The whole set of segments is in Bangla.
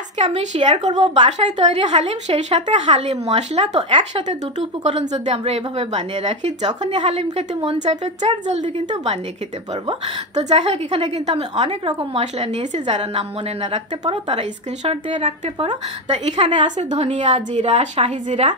আজকে আমি শেয়ার করব বাসায় তৈরি হালিম, সেই সাথে হালিম মশলা। তো একসাথে দুটো উপকরণ যদি আমরা এভাবে বানিয়ে রাখি, যখনই হালিম খেতে মন চাইবে চার জলদি কিন্তু বানিয়ে খেতে পারবো। তো যাই হোক, এখানে কিন্তু আমি অনেক রকম মশলা নিয়েছি, যারা নাম মনে না রাখতে পারো তারা স্ক্রিনশট দিয়ে রাখতে পারো। তো এখানে আছে ধনিয়া, জিরা, শাহি জিরা,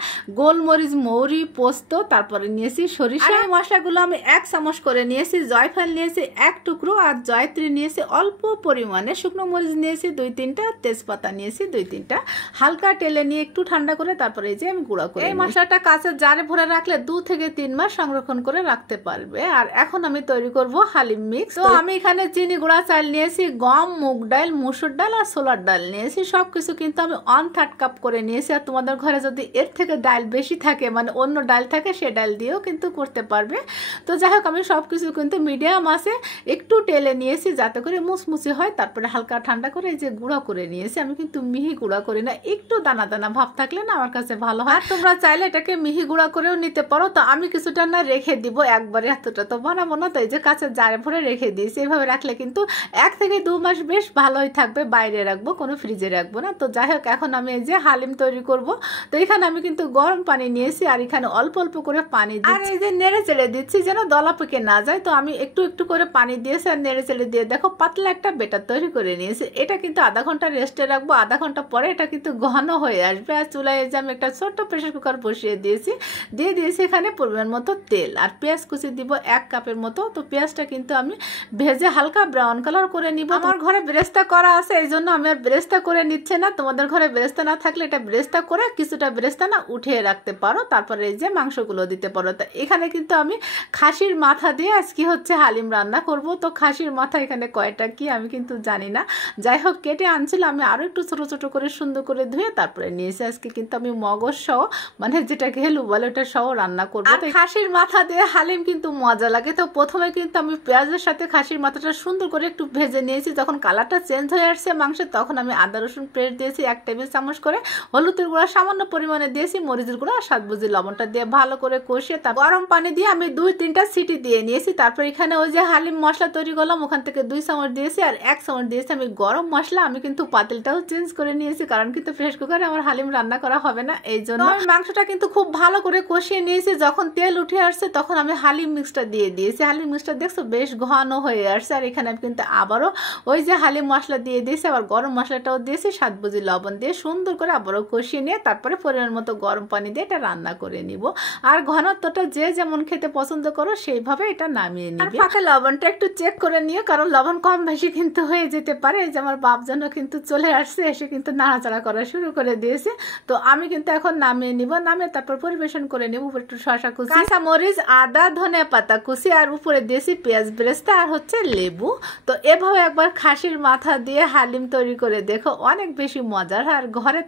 গোলমরিচ, মৌরি, পোস্ত, তারপরে নিয়েছি সরিষা। এই মশলাগুলো আমি 1 চামচ করে নিয়েছি, জয়ফল নিয়েছি 1 টুকরো, আর জয়ত্রী নিয়েছি অল্প পরিমাণে, শুকনো মরিচ নিয়েছি 2-3টা, তেজপাতা নিয়েছি 2-3টা। হালকা তেলে নিয়ে একটু ঠান্ডা করে তারপরে এই যে আমি গুঁড়া করে। এই মশলাটা কাঁচের জারে ভরে রাখলে 2 থেকে 3 মাস সংরক্ষণ করে রাখতে পারবে। আর এখন আমি তৈরি করব হালিম মিক্স। তো আমি এখানে চিনি গুঁড়া চাল নিয়েছি, গম, মুগ ডাল, মসুর ডাল আর ছোলার ডাল নিয়েছি। সবকিছু কিন্তু আমি 1/3 কাপ করে নিয়েছি। আর তোমাদের ঘরে যদি এর থেকে ডাল বেশি থাকে, মানে অন্য ডাল থাকে, সে ডাল দিয়েও কিন্তু করতে পারবে। তো যাই হোক, আমি সবকিছু কিন্তু মিডিয়াম আছে একটু তেলে নিয়েছি যাতে করে মুচমুচি হয়। তারপরে হালকা ঠান্ডা করে এই যে গুঁড়া করে নিয়েছি। আমি কিন্তু মিহি গুঁড়া করি না, একটু দানা দানা ভাব থাকলে না আমার কাছে ভালো হয়। তোমরা চাইলে এটাকে মিহি গুঁড়া করেও নিতে পারো। তো আমি কিছুটা না রেখে দিব, একবারে এতটা তো বানাবো না, তো এই যে কাঁচের জারে ভরে রেখে দিয়েছি। এভাবে রাখলে কিন্তু 1 থেকে 2 মাস বেশ ভালোই থাকবে। বাইরে রাখবো, কোনো ফ্রিজে রাখবো না। তো যাই হোক, এখন আমি এই যে হালিম তৈরি করব। তো এখানে আমি কিন্তু গরম পানি নিয়েছি, আর এখানে অল্প অল্প করে পানি দিচ্ছি, আর এই যে নেড়ে চেড়ে দিচ্ছি যেন দলা পেকে না যায়। তো আমি একটু একটু করে পানি দিয়েছি আর নেড়ে চেড়ে দিয়ে দেখো পাতলা একটা বেটার তৈরি করে নিয়েছি। এটা কিন্তু আধা ঘন্টা রেস্টে রাখবো, আধা ঘন্টা পরে এটা কিন্তু ঘন হয়ে আসবে। আর চুলায় যে আমি একটা ছোট্ট প্রেসার কুকার বসিয়ে দিয়েছি, দিয়ে দিয়েছি এখানে পরিমাণ মতো তেল, আর পেঁয়াজ কুচি দিব 1 কাপের মতো। তো পেঁয়াজটা কিন্তু আমি ভেজে হালকা ব্রাউন কালার করে নিব। আমার ঘরে বেরেস্তা করা আছে, এই জন্য আমি আর বেরেস্তা করে নিচ্ছে না। তোমাদের ঘরে বেরেস্তা না থাকলে এটা বেরেস্তা করে কিছুটা বেরেস্তা না উঠিয়ে রাখতে পারো, তারপরে এই যে মাংসগুলো দিতে পারো। তো এখানে কিন্তু আমি খাসির মাথা দিয়ে আজকে হচ্ছে হালিম রান্না করব। তো খাসির মাথা এখানে কয়টা কি আমি কিন্তু জানি না, যাই হোক কেটে আনছিল। আমি আরো একটু ছোট ছোট করে সুন্দর করে ধুয়ে তারপরে নিয়েছি। আজকে কিন্তু আমি মগজ সহ, মানে যেটাকে হেলু বলে, ওটা সহ রান্না করবো। খাসির মাথা দিয়ে হালিম কিন্তু মজা লাগে। তো প্রথমে কিন্তু আমি পেঁয়াজের সাথে খাসির মাথাটা সুন্দর করে একটু ভেজে নিয়েছি। যখন কালারটা চেঞ্জ হয়ে আসছে মাংসের, তখন আমি আদা রসুন পেস্ট দিয়েছি 1 টেবিল চামচ করে, হলুদের গুঁড়া সামান্য পরিমাণে দিয়েছি, মরিচের গুঁড়া আর স্বাদ বুঝি লবণটা দিয়ে ভালো করে কষিয়ে তার গরম পানি দিয়ে আমি 2-3টা সিটি দিয়ে নিয়েছি। তারপর এখানে ওই যে হালিম মশলা তৈরি করলাম, ওখান থেকে 2 চামচ দিয়েছি, আর 1 চামচ দিয়েছি আমি গরম মশলা। আমি কিন্তু পাতিলটাও চেঞ্জ করে নিয়েছি, কারণ কিন্তু প্রেসার কুকারে আমার হালিম রান্না করা হবে না, এই জন্য। আমি মাংসটা কিন্তু খুব ভালো করে কষিয়ে নিয়েছি। যখন তেল উঠে আসছে তখন আমি হালিম মিক্সটা দিয়ে দিয়েছি। হালিম মিক্সটা দেখছো বেশ ঘন হয়ে আসছে। আর এখানে আমি কিন্তু আবারও ওই যে হালিম মশলা দিয়ে দিয়েছি, আবার গরম মশলাটাও দিয়েছি, স্বাদ বুঝি লবণ দিয়ে সুন্দর করে আবারও কষিয়ে নিয়ে তারপরে পরিমাণ মতো গরম পানি দিয়ে এটা রান্না করে নিব। আর ঘনত্বটা যে যেমন খেতে পছন্দ করো সেইভাবে এটা নামিয়ে নিবে। ফাঁকে লবণটা একটু চেক করে নিও, কারণ লবণ কম বেশি কিন্তু হয়ে যেতে পারে। এই যে আমার বাপজন কিন্তু চলে আসছে, এসে কিন্তু নাড়াচাড়া করা শুরু করে দিয়েছে। তো আমি কিন্তু এখন নামিয়ে নিব, নামিয়ে তারপর পরিবেশন করে নিব। উপরে একটু শসা কুচি, কাঁচা মরিচ, আদা, ধনিয়া পাতা কুচি, আর উপরে দিয়েছি পেঁয়াজ বেরেস্তা আর হচ্ছে লেবু। তো এভাবে একবার খাসির মাথা দিয়ে হালিম তৈরি করে দেখো, অনেক বেশি মজার। আর ঘরে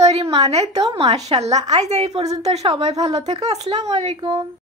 তৈরি মানে তো মাশাআল্লাহ। আজ এই পর্যন্ত, সবাই ভালো থেকো, আসসালামু আলাইকুম।